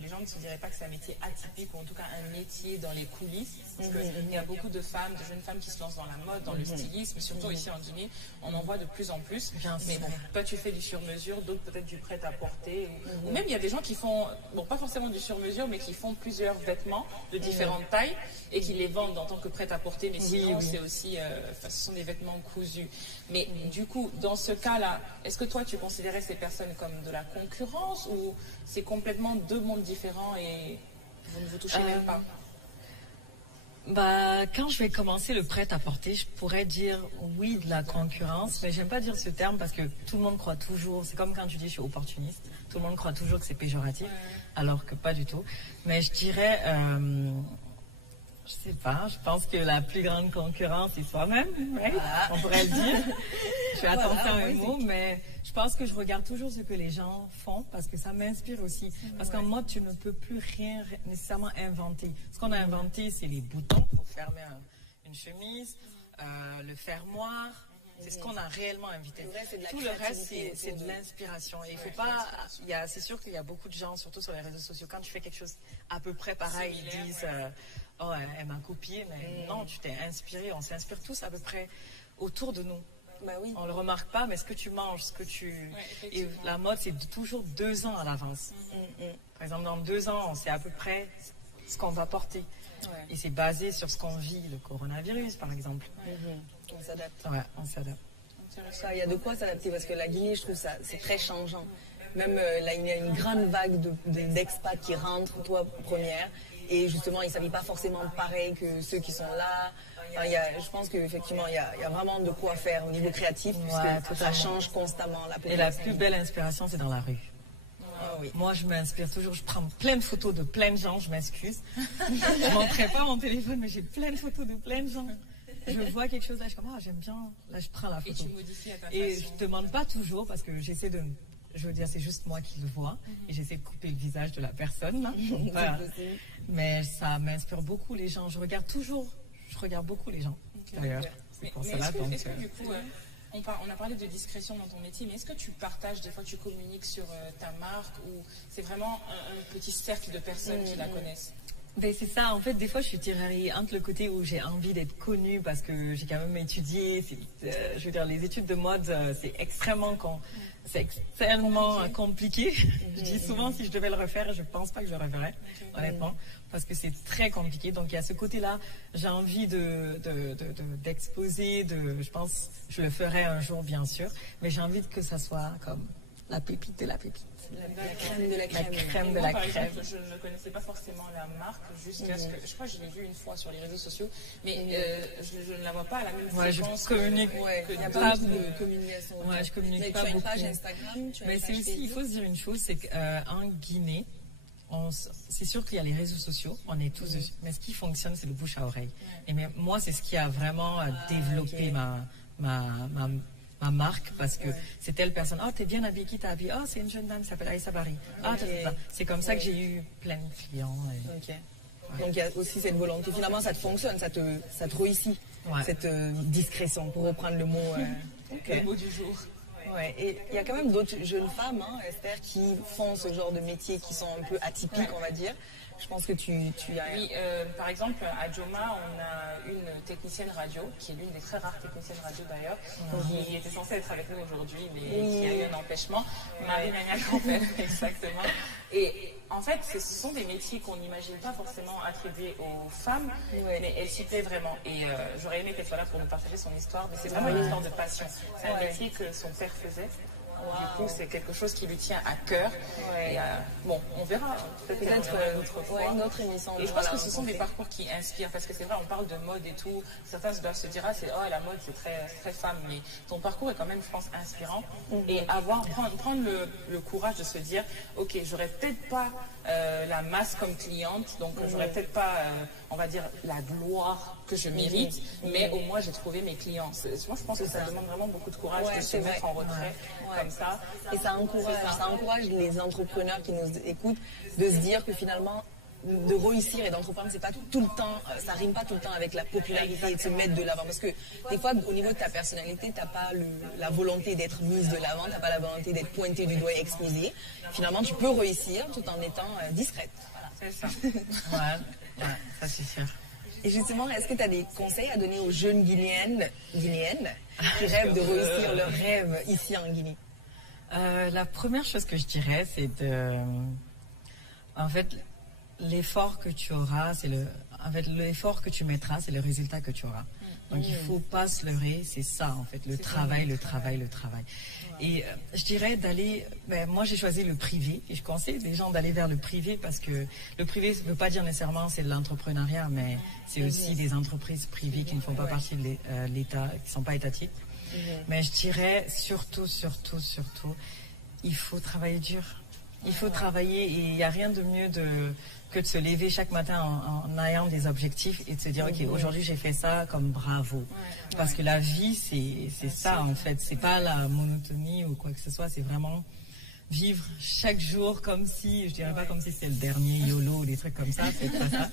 les gens ne se diraient pas que c'est un métier atypique, ou en tout cas un métier dans les coulisses, parce qu'il y a beaucoup de femmes, de jeunes femmes qui se lancent dans la mode, dans le stylisme, surtout ici en Guinée, on en voit de plus en plus. Mais bon, toi tu fais du sur-mesure, d'autres peut-être du prêt-à-porter, ou même il y a des gens qui font, bon pas forcément du sur-mesure, mais qui font plusieurs vêtements de différentes tailles, et qui les vendent en tant que prêt-à-porter, mais sinon c'est aussi, ce sont des vêtements cousus. Mais du coup, dans ce cas-là, est-ce que toi tu considérais ces personnes comme de la concurrence, ou c'est complètement 2 mondes différents et vous ne vous touchez même pas? Quand je vais commencer le prêt-à-porter, je pourrais dire oui de la concurrence, mais j'aime pas dire ce terme parce que tout le monde croit toujours, c'est comme quand tu dis je suis opportuniste, tout le monde croit toujours que c'est péjoratif, alors que pas du tout. Mais je dirais, je sais pas, je pense que la plus grande concurrence c'est soi-même, on pourrait le dire. Je fais attention à mes mots, mais je pense que je regarde toujours ce que les gens font parce que ça m'inspire aussi. Parce qu'en mode, tu ne peux plus rien nécessairement inventer. Ce qu'on a inventé, c'est les boutons pour fermer une chemise, le fermoir. C'est ce qu'on a réellement invité. Tout le reste, c'est de l'inspiration. Et il faut pas. C'est sûr qu'il y a beaucoup de gens, surtout sur les réseaux sociaux, quand tu fais quelque chose à peu près pareil, ils disent oh, elle m'a copié, mais non, tu t'es inspiré. On s'inspire tous à peu près autour de nous. On ne le remarque pas, mais ce que tu manges, ce que tu... Et la mode, c'est toujours 2 ans à l'avance. Par exemple, dans 2 ans, on sait à peu près ce qu'on va porter. Et c'est basé sur ce qu'on vit, le coronavirus, par exemple. On s'adapte. Ouais, on s'adapte. Il y a de quoi s'adapter, parce que la Guinée, je trouve ça, c'est très changeant. Même là, il y a une grande vague d'expats qui rentrent, toi, première. Et justement, ils ne s'habillent pas forcément pareil que ceux qui sont là. Enfin, je pense qu'effectivement, il y a vraiment de quoi faire au niveau créatif, puisque ça change constamment. Et la plus belle inspiration, c'est dans la rue. Oui. Moi, je m'inspire toujours. Je prends plein de photos de plein de gens, je m'excuse. Je ne montrerai pas mon téléphone, mais j'ai plein de photos de plein de gens. Je vois quelque chose là, je suis comme, j'aime bien. Là, je prends la photo. Et tu modifies à ta façon. Et je ne demande pas toujours, parce que j'essaie de... Je veux dire, c'est juste moi qui le vois. Et j'essaie de couper le visage de la personne. Là. Mais ça m'inspire beaucoup les gens. Je regarde beaucoup les gens, d'ailleurs. C'est pour cela. Est-ce que du coup, on a parlé de discrétion dans ton métier, mais est-ce que tu partages, des fois tu communiques sur ta marque, ou c'est vraiment un petit cercle de personnes qui la connaissent? Ben c'est ça, en fait, des fois je suis tiraillée entre le côté où j'ai envie d'être connue parce que j'ai quand même étudié, je veux dire, les études de mode, c'est extrêmement compliqué. Je dis souvent, si je devais le refaire, je ne pense pas que je le referais, honnêtement, parce que c'est très compliqué. Donc il y a ce côté-là, j'ai envie d'exposer, je pense, je le ferai un jour, bien sûr, mais j'ai envie que ça soit comme la pépite de la pépite. La crème de la crème. La crème de Moi, la par crème. exemple, je ne connaissais pas forcément la marque jusqu'à ce que, je crois que je l'ai vue une fois sur les réseaux sociaux, mais je ne la vois pas à la même fréquence. Je communique Il n'y a pas pas beaucoup. de communication. Ouais, je communique Mais pas tu as une beaucoup. page Instagram, tu as Mais une c'est page aussi, il faut Facebook. se dire une chose, c'est qu'en Guinée, c'est sûr qu'il y a les réseaux sociaux, on est tous dessus, mais ce qui fonctionne, c'est le bouche à oreille. Et mais moi, c'est ce qui a vraiment développé ma marque, parce que c'est telle personne, oh, t'es bien habillée, qui t'a habillée? Oh, c'est une jeune dame qui s'appelle Aïssa Bari. Ah, c'est comme ça que j'ai eu plein de clients. Ok. Donc il y a aussi cette volonté. Finalement, ça te fonctionne, ça te réussit, cette discrétion, pour reprendre le mot. Le mot du jour. Ouais. Et il y a quand même d'autres jeunes femmes, hein, Esther, qui font ce genre de métiers qui sont un peu atypiques, on va dire. Je pense que tu as... Oui, par exemple, à Joma, on a une technicienne radio, qui est l'une des très rares techniciennes radio d'ailleurs, qui était censée être avec nous aujourd'hui, mais qui a eu un empêchement. Marie-Nania Campbell, exactement. Et en fait, ce sont des métiers qu'on n'imagine pas forcément attribués aux femmes, mais elle s'y plaît vraiment. Et j'aurais aimé qu'elle soit là pour nous partager son histoire, mais c'est vraiment une histoire de passion. C'est un métier que son père faisait. Du coup, c'est quelque chose qui lui tient à cœur. Et, bon, on verra. Peut-être une autre fois. Une autre émission. Et je pense que ce sont des parcours qui inspirent, parce que c'est vrai, on parle de mode et tout. Certains doivent se dire, la mode, c'est très femme. Mais ton parcours est quand même, je pense, inspirant. Et prendre le courage de se dire, ok, j'aurais peut-être pas la masse comme cliente, donc j'aurais peut-être pas, on va dire, la gloire que je mérite, mais au moins j'ai trouvé mes clients. Moi, je pense que ça demande vraiment beaucoup de courage de se mettre en retrait comme ça. Et ça encourage les entrepreneurs qui nous écoutent de se dire que finalement, de réussir et d'entreprendre, c'est pas tout le temps, ça rime pas tout le temps avec la popularité et de se mettre de l'avant. Parce que des fois, au niveau de ta personnalité, t'as pas la volonté d'être mise de l'avant, t'as pas la volonté d'être pointée du doigt et exposée. Finalement, tu peux réussir tout en étant discrète. C'est ça. Ça c'est sûr. Et justement, est-ce que tu as des conseils à donner aux jeunes Guinéennes qui rêvent de réussir leurs rêves ici en Guinée? La première chose que je dirais, c'est en fait, l'effort que tu auras, l'effort que tu mettras, c'est le résultat que tu auras. Donc il ne faut pas se leurrer, c'est ça en fait, le travail. Et je dirais moi j'ai choisi le privé, et je conseille les gens d'aller vers le privé, parce que le privé ne veut pas dire nécessairement c'est de l'entrepreneuriat, mais c'est aussi des entreprises privées qui ne font pas partie de l'État, qui ne sont pas étatiques. Mais je dirais surtout, il faut travailler dur. Il faut travailler, et il n'y a rien de mieux que de se lever chaque matin en ayant des objectifs et de se dire, ok, aujourd'hui j'ai fait ça, comme bravo. Parce que la vie, c'est ça en fait. C'est pas la monotonie ou quoi que ce soit, c'est vraiment vivre chaque jour comme si, je dirais pas comme si c'était le dernier YOLO ou des trucs comme ça, c'est pas ça.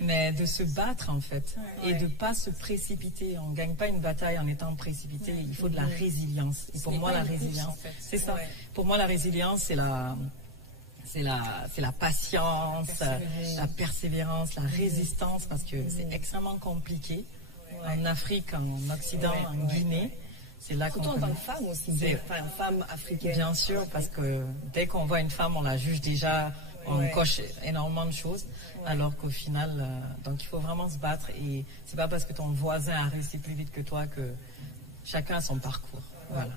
Mais de se battre en fait, et de pas se précipiter. On gagne pas une bataille en étant précipité, il faut de la résilience. Et pour moi, la résilience, c'est ça. Pour moi, la résilience, c'est la patience, la persévérance, la résistance, parce que c'est extrêmement compliqué. En Afrique, en Occident, en Guinée, c'est là qu'on... Surtout en tant que femme aussi, une femme africaine. Bien sûr, parce que dès qu'on voit une femme, on la juge déjà, on coche énormément de choses, alors qu'au final, donc il faut vraiment se battre, et c'est pas parce que ton voisin a réussi plus vite que toi que chacun a son parcours. Voilà.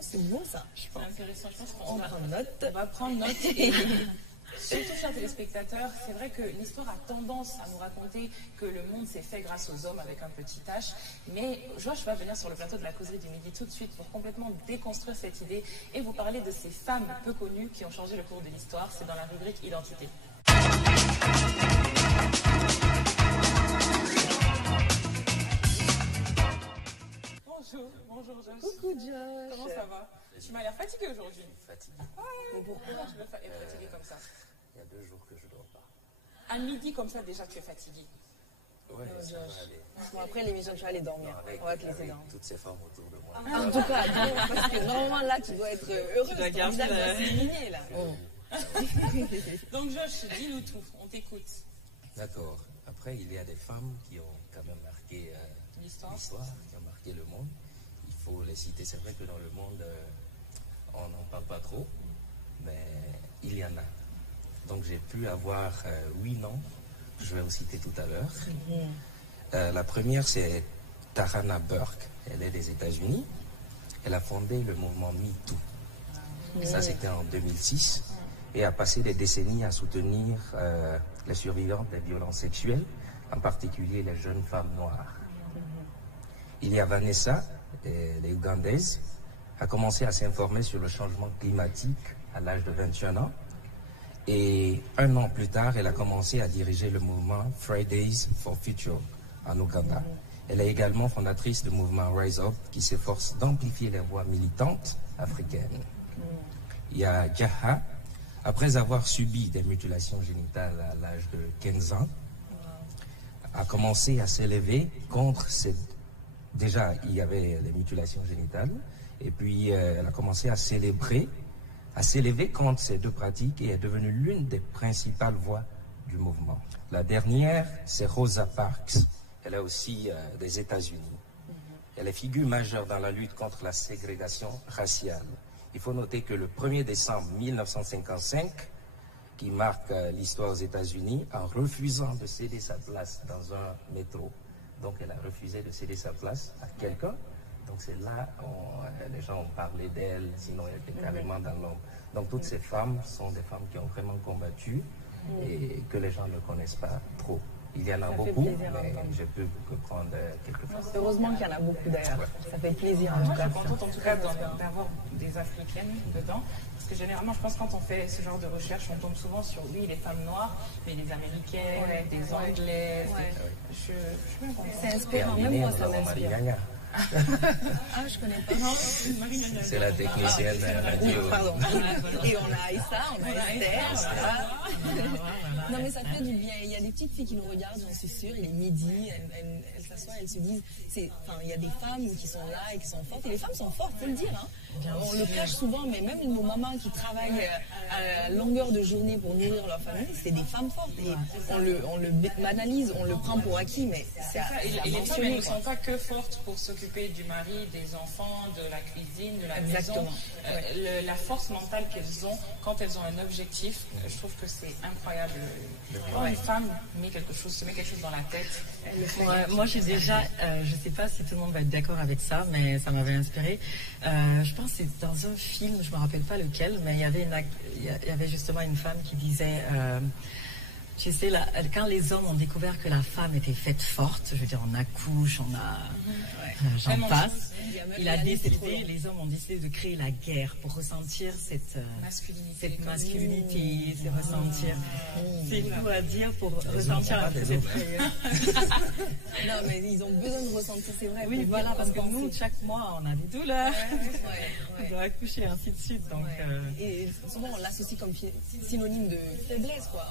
C'est bon ça. C'est intéressant. Je pense qu'on va prendre note. On va prendre note. Et surtout, chers téléspectateurs, c'est vrai que l'histoire a tendance à nous raconter que le monde s'est fait grâce aux hommes avec un petit H. Mais Josh va venir sur le plateau de la causerie du midi tout de suite pour complètement déconstruire cette idée et vous parler de ces femmes peu connues qui ont changé le cours de l'histoire. C'est dans la rubrique Identité. Bonjour Josh. Coucou Josh. Comment ça va? Tu m'as l'air fatigué aujourd'hui. Fatigué. Mais pourquoi tu veux être fatigué comme ça? Il y a 2 jours que je ne dors pas. À midi comme ça déjà tu es fatigué. Ouais, ça va aller. Bon, après l'émission tu vas aller dormir. On va te laisser dormir. Toutes ces femmes autour de moi. En tout cas, parce que normalement là tu dois être heureuse. Tu dois garder là. Donc Josh, dis-nous tout, on t'écoute. D'accord. Après, il y a des femmes qui ont quand même marqué l'histoire, qui ont marqué le monde. Il faut les citer. C'est vrai que dans le monde, on n'en parle pas trop, mais il y en a. Donc j'ai pu avoir 8 noms, je vais vous citer tout à l'heure. La première, c'est Tarana Burke. Elle est des États-Unis. Elle a fondé le mouvement MeToo. Ça, c'était en 2006. Et a passé des décennies à soutenir les survivantes des violences sexuelles, en particulier les jeunes femmes noires. Il y a Vanessa, les Ougandaises, a commencé à s'informer sur le changement climatique à l'âge de 21 ans. Et 1 an plus tard, elle a commencé à diriger le mouvement Fridays for Future en Ouganda. Elle est également fondatrice du mouvement Rise Up qui s'efforce d'amplifier les voix militantes africaines. Il y a Jaha, après avoir subi des mutilations génitales à l'âge de 15 ans, a commencé à s'élever contre cette... Déjà, il y avait les mutilations génitales, et puis elle a commencé à s'élever contre ces 2 pratiques et est devenue l'une des principales voix du mouvement. La dernière, c'est Rosa Parks. Elle est aussi des États-Unis. Elle est figure majeure dans la lutte contre la ségrégation raciale. Il faut noter que le 1er décembre 1955, qui marque l'histoire aux États-Unis, en refusant de céder sa place dans un métro. Donc elle a refusé de céder sa place à quelqu'un. Donc c'est là où les gens ont parlé d'elle, sinon elle était carrément dans l'ombre. Donc toutes ces femmes sont des femmes qui ont vraiment combattu et que les gens ne connaissent pas trop. Il y en a beaucoup, mais je peux que prendre quelques fois. Heureusement qu'il y en a beaucoup d'ailleurs. Ça fait plaisir en tout cas. Je suis contente en tout cas d'avoir des Africaines dedans. Parce que généralement, je pense que quand on fait ce genre de recherche, on tombe souvent sur, oui, les femmes noires, mais les Américaines, des Anglaises. Je suis bien contente. C'est inspirant, même moi ça m'inspire. Ah, je connais pas. C'est la technicienne de la radio. Pardon. Et on a Aïssa, on a Esther. Non, mais ça fait du bien. Il y a des petites filles qui nous regardent, j'en suis sûre. Il est midi, elles s'assoient, elles se disent. Il y a des femmes qui sont là et qui sont fortes. Et les femmes sont fortes, il faut le dire. Hein. On le cache souvent, mais même nos mamans qui travaillent à longueur de journée pour nourrir leur famille, c'est des femmes fortes. Et on le banalise, on le prend pour acquis, mais c'est et les femmes, elles ne sont pas que fortes pour s'occuper du mari, des enfants, de la cuisine, de la maison. La force mentale qu'elles ont quand elles ont un objectif, je trouve que c'est incroyable. Quand une femme se met quelque chose dans la tête, elle le fait. Moi, j'ai déjà, je ne sais pas si tout le monde va être d'accord avec ça, mais ça m'avait inspiré. Je pense que c'est dans un film, je ne me rappelle pas lequel, mais il y avait justement une femme qui disait... tu sais, quand les hommes ont découvert que la femme était faite forte, je veux dire, on accouche, j'en passe, les hommes ont décidé de créer la guerre pour ressentir cette masculinité, c'est ressentir, c'est fou à dire, pour ressentir un peu cette frayeur. Non, mais ils ont besoin de ressentir, c'est vrai. Oui, voilà, parce que nous, chaque mois, on a des douleurs, on doit accoucher, ainsi de suite. Donc, et souvent, on l'associe comme synonyme de faiblesse, quoi.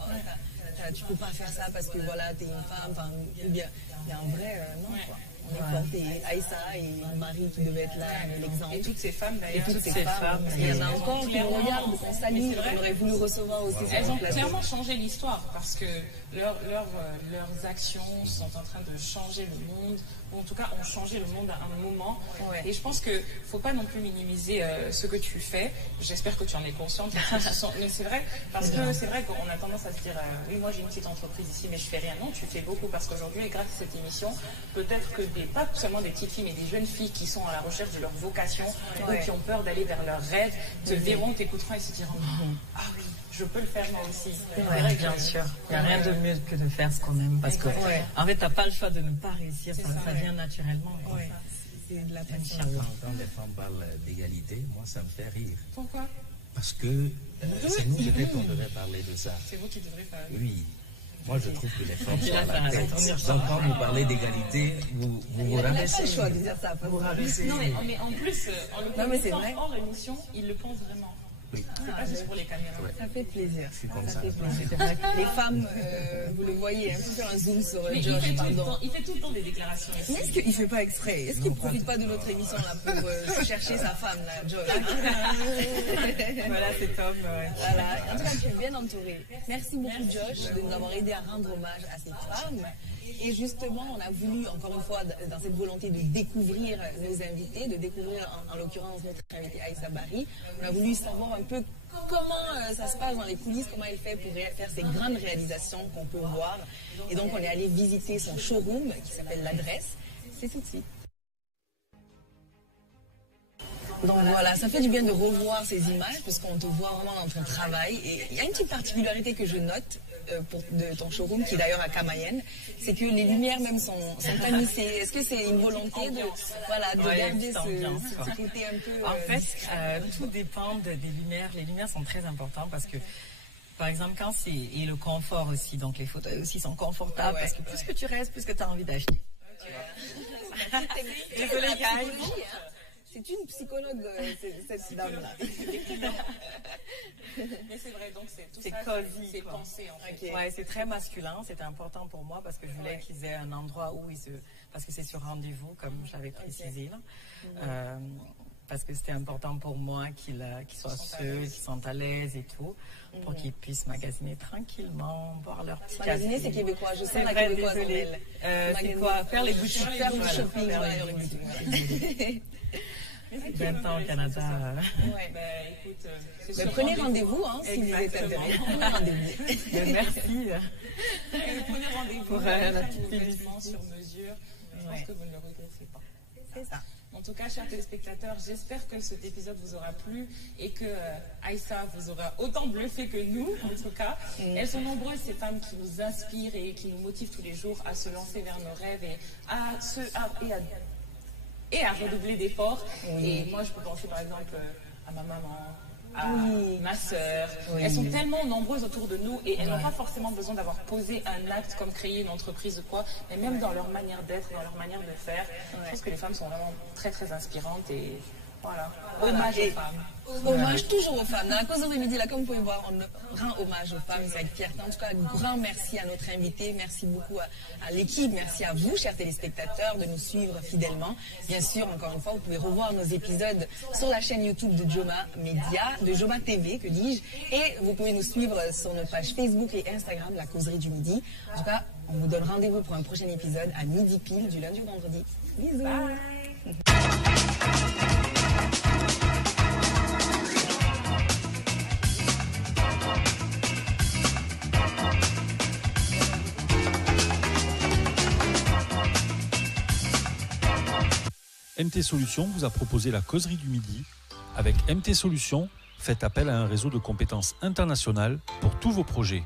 Tu peux pas faire ça parce que voilà, t'es une femme, ou bien il y a un vrai non quoi. On est forte et Aïssa et Marie qui devaient être là, l'exemple. Et toutes ces femmes d'ailleurs. Et toutes ces femmes. Il y en a encore qui nous regardent, qu'on salue, qu'on aurait voulu recevoir aussi. Elles ont clairement changé l'histoire parce que leurs actions sont en train de changer le monde, ou en tout cas ont changé le monde à un moment. Et je pense qu'il ne faut pas non plus minimiser ce que tu fais. J'espère que tu en es consciente. Mais c'est vrai, parce que c'est vrai qu'on a tendance à se dire oui, moi j'ai une petite entreprise ici, mais je fais rien. Non, tu fais beaucoup parce qu'aujourd'hui, grâce à cette émission, peut-être que pas seulement des petites filles, mais des jeunes filles qui sont à la recherche de leur vocation ou qui ont peur d'aller vers leurs rêves te verront, t'écouteront et se diront ah oui, je peux le faire moi aussi. Ouais, bien sûr. Il n'y a rien de mieux que de faire ce qu'on aime parce que en fait, tu n'as pas le choix de ne pas réussir, ça vient naturellement. C'est de la passion. Quand les femmes parlent d'égalité, moi ça me fait rire. Pourquoi? Parce que c'est nous peut-être qu'on devrait parler de ça. C'est vous qui devrez parler. Oui. Moi, je trouve que les femmes sont à la tête. Donc, quand vous parlez d'égalité, vous rabaissez. pas le choix de dire ça. Vous rabaissez. Non, mais en plus, en le connaissant hors émission, ils le pensent vraiment. Oui. C'est pas juste pour les caméras. Ça fait plaisir. Je suis comme ça. Fait plaisir. Les femmes, vous le voyez, on peut faire un zoom sur Josh. Il fait tout le temps des déclarations. Mais est-ce qu'il ne fait pas exprès? Est-ce qu'il ne profite pas de notre émission là pour chercher sa femme, là, Josh? Voilà, c'est top. Voilà. En tout cas, tu es bien entourée. Merci beaucoup, Josh, de nous avoir aidé à rendre hommage à cette femme. Et justement, on a voulu, encore une fois, dans cette volonté de découvrir nos invités, de découvrir en l'occurrence notre invitée Aïssa Barry, on a voulu savoir un peu comment ça se passe dans les coulisses, comment elle fait pour faire ces grandes réalisations qu'on peut voir. Et donc, on est allé visiter son showroom qui s'appelle L'Adresse. C'est tout de suite. Donc voilà, ça fait du bien de revoir ces images parce qu'on te voit vraiment dans ton travail. Et il y a une petite particularité que je note de ton showroom, qui est d'ailleurs à Camayen, c'est que les lumières même sont tamisées. Est-ce que c'est une volonté de garder ce côté un peu... En fait, tout dépend des lumières. Les lumières sont très importantes parce que, par exemple, et le confort aussi, donc les fauteuils aussi sont confortables parce que plus que tu restes, plus que tu as envie d'acheter. Désolée, c'est une psychologue, cette dame-là. Mais c'est vrai, donc c'est cosy, c'est pensé en fait. Ouais, c'est très masculin, c'était important pour moi parce que je voulais qu'ils aient un endroit où parce que c'est sur rendez-vous, comme je l'avais précisé là. Parce que c'était important pour moi qu'ils soient seuls, qu'ils sont à l'aise et tout, pour qu'ils puissent magasiner tranquillement, boire leur petit café. Magasiner, c'est québécois, je sais la québécoise. C'est quoi? Faire les boutiques. Faire du shopping, faire les boutiques. 20 ans au Canada. Écoute, prenez rendez-vous si vous êtes intéressé. Merci. Prenez rendez-vous pour la petite vêtements sur mesure. Je pense que vous ne le regrettez pas. C'est ça. En tout cas, chers téléspectateurs, j'espère que cet épisode vous aura plu et que Aïssa vous aura autant bluffé que nous, en tout cas. Elles sont nombreuses, ces femmes qui nous inspirent et qui nous motivent tous les jours à se lancer vers nos rêves et à redoubler d'efforts. Et moi, je peux penser par exemple à ma maman, à ma sœur. Elles sont tellement nombreuses autour de nous et elles n'ont pas forcément besoin d'avoir posé un acte comme créer une entreprise ou quoi, mais même dans leur manière d'être, dans leur manière de faire. Je pense que les femmes sont vraiment très très inspirantes et voilà. Hommage aux femmes. Hommage toujours aux femmes. Dans la cause du midi, là, comme vous pouvez voir, on rend hommage aux femmes, c'est avec fierté. En tout cas, un grand merci à notre invité, merci beaucoup à l'équipe, merci à vous, chers téléspectateurs, de nous suivre fidèlement. Bien sûr, encore une fois, vous pouvez revoir nos épisodes sur la chaîne YouTube de Joma Media, de Joma TV, que dis-je, et vous pouvez nous suivre sur notre page Facebook et Instagram, La Causerie du Midi. En tout cas, on vous donne rendez-vous pour un prochain épisode à midi pile, du lundi au vendredi. Bisous. Bye. MT Solutions vous a proposé la causerie du midi. Avec MT Solutions, faites appel à un réseau de compétences internationales pour tous vos projets.